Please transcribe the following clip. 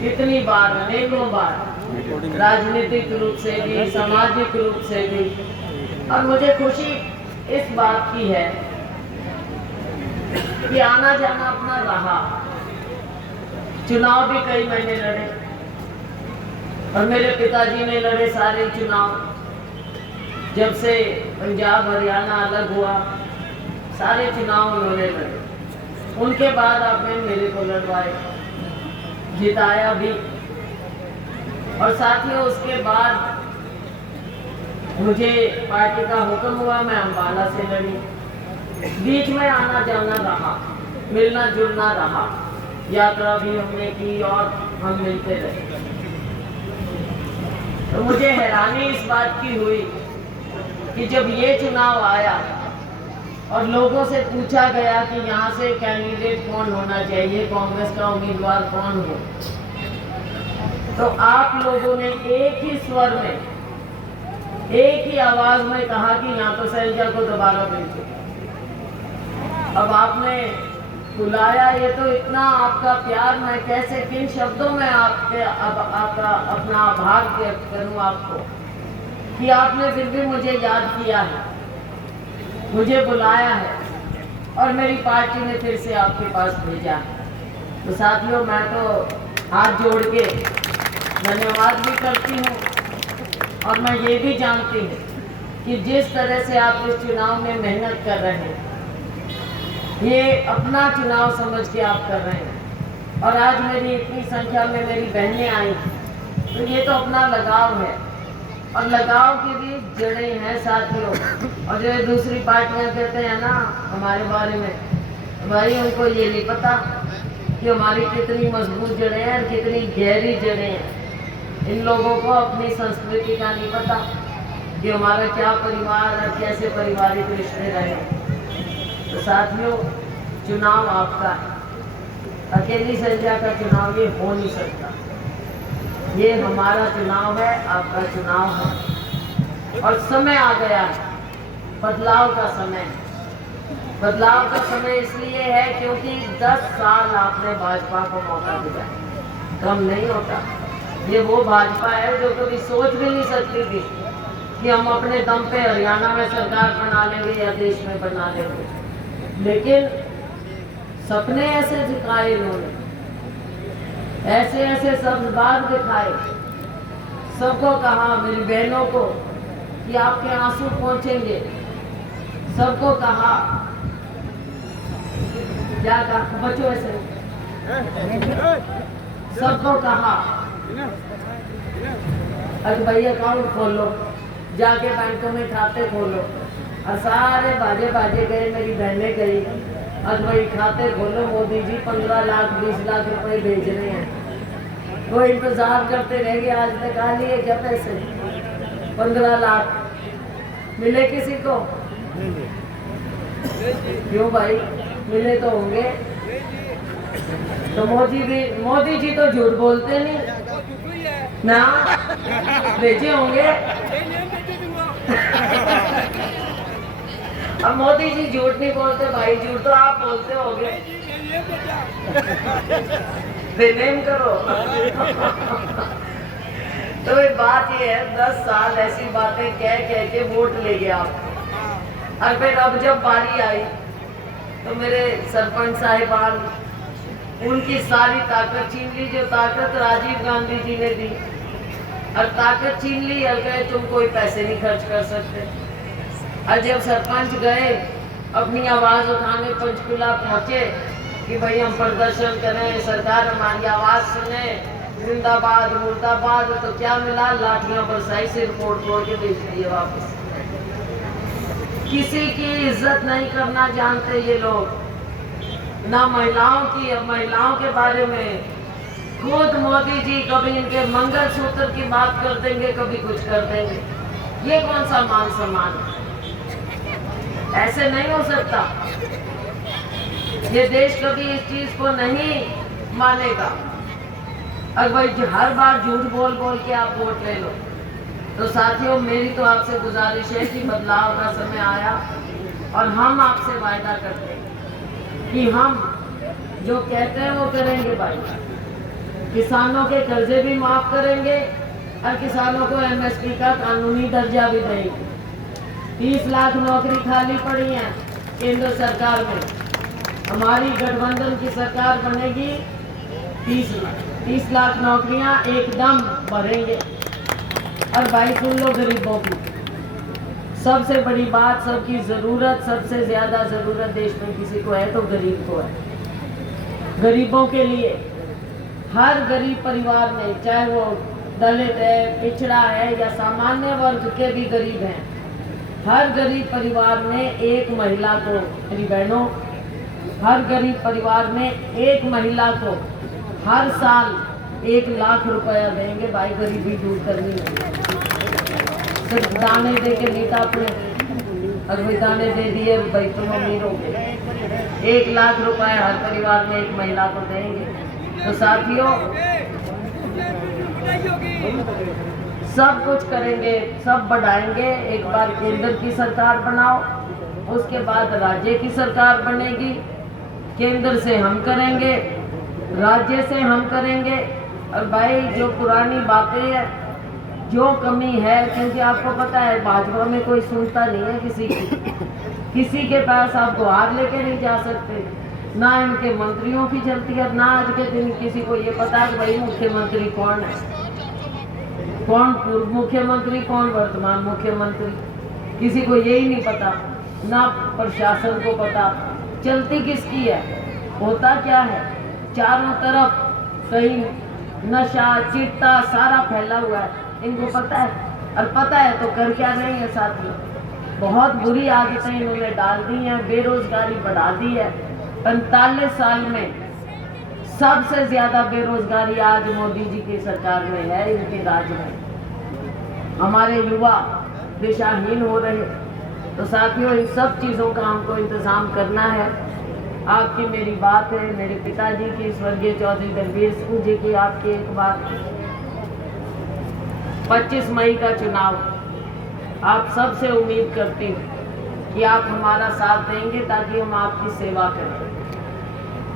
कितनी बार, अनेकों बार, राजनीतिक रूप से भी, सामाजिक रूप से भी। और मुझे खुशी इस बात की है कि आना जाना अपना रहा। चुनाव भी कई मैंने लड़े और मेरे पिताजी ने लड़े सारे चुनाव। जब से पंजाब हरियाणा अलग हुआ, सारे चुनाव उन्होंने लड़े। उनके बाद आपने मेरे को लड़वाए, जिताया भी। और साथियों, उसके बाद मुझे पार्टी का हुक्म हुआ, मैं अम्बाला से लड़ी। बीच में आना जाना रहा, मिलना जुलना रहा, यात्रा भी हमने की और हम मिलते रहे। तो मुझे हैरानी इस बात की हुई कि जब ये चुनाव आया और लोगों से पूछा गया कि यहाँ से कैंडिडेट कौन होना चाहिए, कांग्रेस का उम्मीदवार कौन हो, तो आप लोगों ने एक ही स्वर में, एक ही आवाज में कहा कि यहाँ तो शैलजा को दोबारा भेजो। अब आपने बुलाया, ये तो इतना आपका प्यार, मैं कैसे, किन शब्दों में आपके आपका अपना आभार व्यक्त करूं आपको कि आपने फिर भी मुझे याद किया है, मुझे बुलाया है और मेरी पार्टी ने फिर से आपके पास भेजा है। तो साथियों, मैं तो हाथ जोड़ के धन्यवाद भी करती हूँ और मैं ये भी जानती हूँ कि जिस तरह से आप इस चुनाव में मेहनत कर रहे हैं, ये अपना चुनाव समझ के आप कर रहे हैं। और आज मेरी इतनी संख्या में मेरी बहनें आई, तो ये तो अपना लगाव है और लगाव की भी जड़ें हैं साथियों। और जो दूसरी पार्टियां कहते हैं ना हमारे बारे में, भाई उनको ये नहीं पता कि हमारी कितनी मजबूत जड़ें हैं और कितनी गहरी जड़ें हैं। इन लोगों को अपनी संस्कृति का नहीं पता कि हमारा क्या परिवार और कैसे पारिवारिक रिश्ते रहे। तो साथियों, चुनाव आपका है, अकेली शैलजा का चुनाव ये हो नहीं सकता। ये हमारा चुनाव है, आपका चुनाव है और समय आ गया है, बदलाव का समय। बदलाव का समय इसलिए है क्योंकि 10 साल आपने भाजपा को मौका दिया, कम नहीं होता। ये वो भाजपा है जो कभी सोच भी नहीं सकती थी कि हम अपने दम पे हरियाणा में सरकार बना लेंगे या देश में बना लेंगे। लेकिन सपने ऐसे दिखाए इन्होंने, ऐसे ऐसे सब बात दिखाए। सबको कहा, मेरी बहनों को, कि आपके आंसू पहुंचेंगे। सबको कहा, क्या कहा, बच्चों ऐसे, सबको कहा अरे भाई अकाउंट खोलो, जाके बैंकों में खाते खोलो। और सारे बाजे बाजे गए, मेरी बहनें गई, आज भाई खाते खोलो, मोदी जी 15 लाख 20 लाख रुपए भेज रहे हैं। वो इंतजार करते रह गए, आज तक आ लिए क्या पैसे? 15 लाख मिले किसी को? क्यों भाई, मिले तो होंगे। तो मोदी जी तो झूठ बोलते नहीं ना, भेजे होंगे। अब मोदी जी झूठ नहीं बोलते भाई, झूठ तो आप बोलते होगे। नेम करो। तो एक बात ये है, 10 साल ऐसी बातें कह के वोट ले गया आपको। और फिर अब जब बारी आई तो मेरे सरपंच साहिबान, उनकी सारी ताकत छीन ली, जो ताकत राजीव गांधी जी ने दी, और ताकत छीन ली और कहे तुम कोई पैसे नहीं खर्च कर सकते। और जब सरपंच गए अपनी आवाज उठाने, पंचकुला पहुंचे कि भाई हम प्रदर्शन करें, सरकार हमारी आवाज सुने, जिंदाबाद मुर्दाबाद, तो क्या मिला? लाठियां बरसाई, सिर फोड़ फोड़ के भेज दिए वापस। किसी की इज्जत नहीं करना जानते ये लोग, ना महिलाओं की। अब महिलाओं के बारे में खुद मोदी जी कभी इनके मंगलसूत्र की बात कर देंगे, कभी कुछ कर देंगे। ये कौन सा मान सम्मान है? ऐसे नहीं हो सकता। ये देश कभी इस चीज को नहीं मानेगा। अगर भाई हर बार झूठ बोल बोल के आप वोट ले लो। तो साथियों, मेरी तो आपसे गुजारिश है कि बदलाव का समय आया और हम आपसे वायदा करते हैं कि हम जो कहते हैं वो करेंगे भाई। किसानों के कर्जे भी माफ करेंगे और किसानों को एमएसपी का कानूनी दर्जा भी देंगे। 30 लाख नौकरी खाली पड़ी है केंद्र सरकार में। हमारी गठबंधन की सरकार बनेगी, 30 लाख नौकरियां एकदम भरेंगे। और भाई सुन लो गरीबों की सबसे बड़ी बात, सबकी जरूरत, सबसे ज्यादा जरूरत देश में किसी को है तो गरीब को है। गरीबों के लिए हर गरीब परिवार में, चाहे वो दलित है, पिछड़ा है या सामान्य वर्ग के भी गरीब हैं, हर गरीब परिवार में एक महिला को, मेरी बहनों, हर गरीब परिवार में एक महिला को हर साल 1 लाख रुपया देंगे भाई। गरीबी दूर करनी है, सिर्फ दाने दे के नीता अपने, अगर दाने दे दिए भाई तुम अमीर हो गए। 1 लाख रुपए हर परिवार में एक महिला को देंगे। तो साथियों सब कुछ करेंगे, सब बढ़ाएंगे। एक बार केंद्र की सरकार बनाओ, उसके बाद राज्य की सरकार बनेगी। केंद्र से हम करेंगे, राज्य से हम करेंगे। और भाई जो पुरानी बातें हैं, जो कमी है, क्योंकि आपको पता है भाजपा में कोई सुनता नहीं है किसी के पास आप गुहार लेके नहीं जा सकते, ना इनके मंत्रियों की चलती है, ना आज के दिन किसी को ये पता है भाई मुख्यमंत्री कौन है, कौन पूर्व मुख्यमंत्री, कौन वर्तमान मुख्यमंत्री, किसी को यही नहीं पता, ना प्रशासन को पता चलती किसकी है, होता क्या है। चारों तरफ कहीं नशा चिट्टा सारा फैला हुआ है, इनको पता है। और पता है तो कर क्या रहे हैं साथियों, बहुत बुरी आदतें इन्होंने डाल दी हैं, बेरोजगारी बढ़ा दी है। 45 साल में सबसे ज्यादा बेरोजगारी आज मोदी जी की सरकार में है, इनके राज में। हमारे युवा दिशाहीन हो रहे। तो साथियों इन सब चीजों का हमको इंतजाम करना है। आपकी मेरी बात है, मेरे पिताजी की, स्वर्गीय चौधरी दलबीर सिंह जी की आपकी एक बात, 25 मई का चुनाव, आप सबसे उम्मीद करती हूँ कि आप हमारा साथ देंगे ताकि हम आपकी सेवा करें।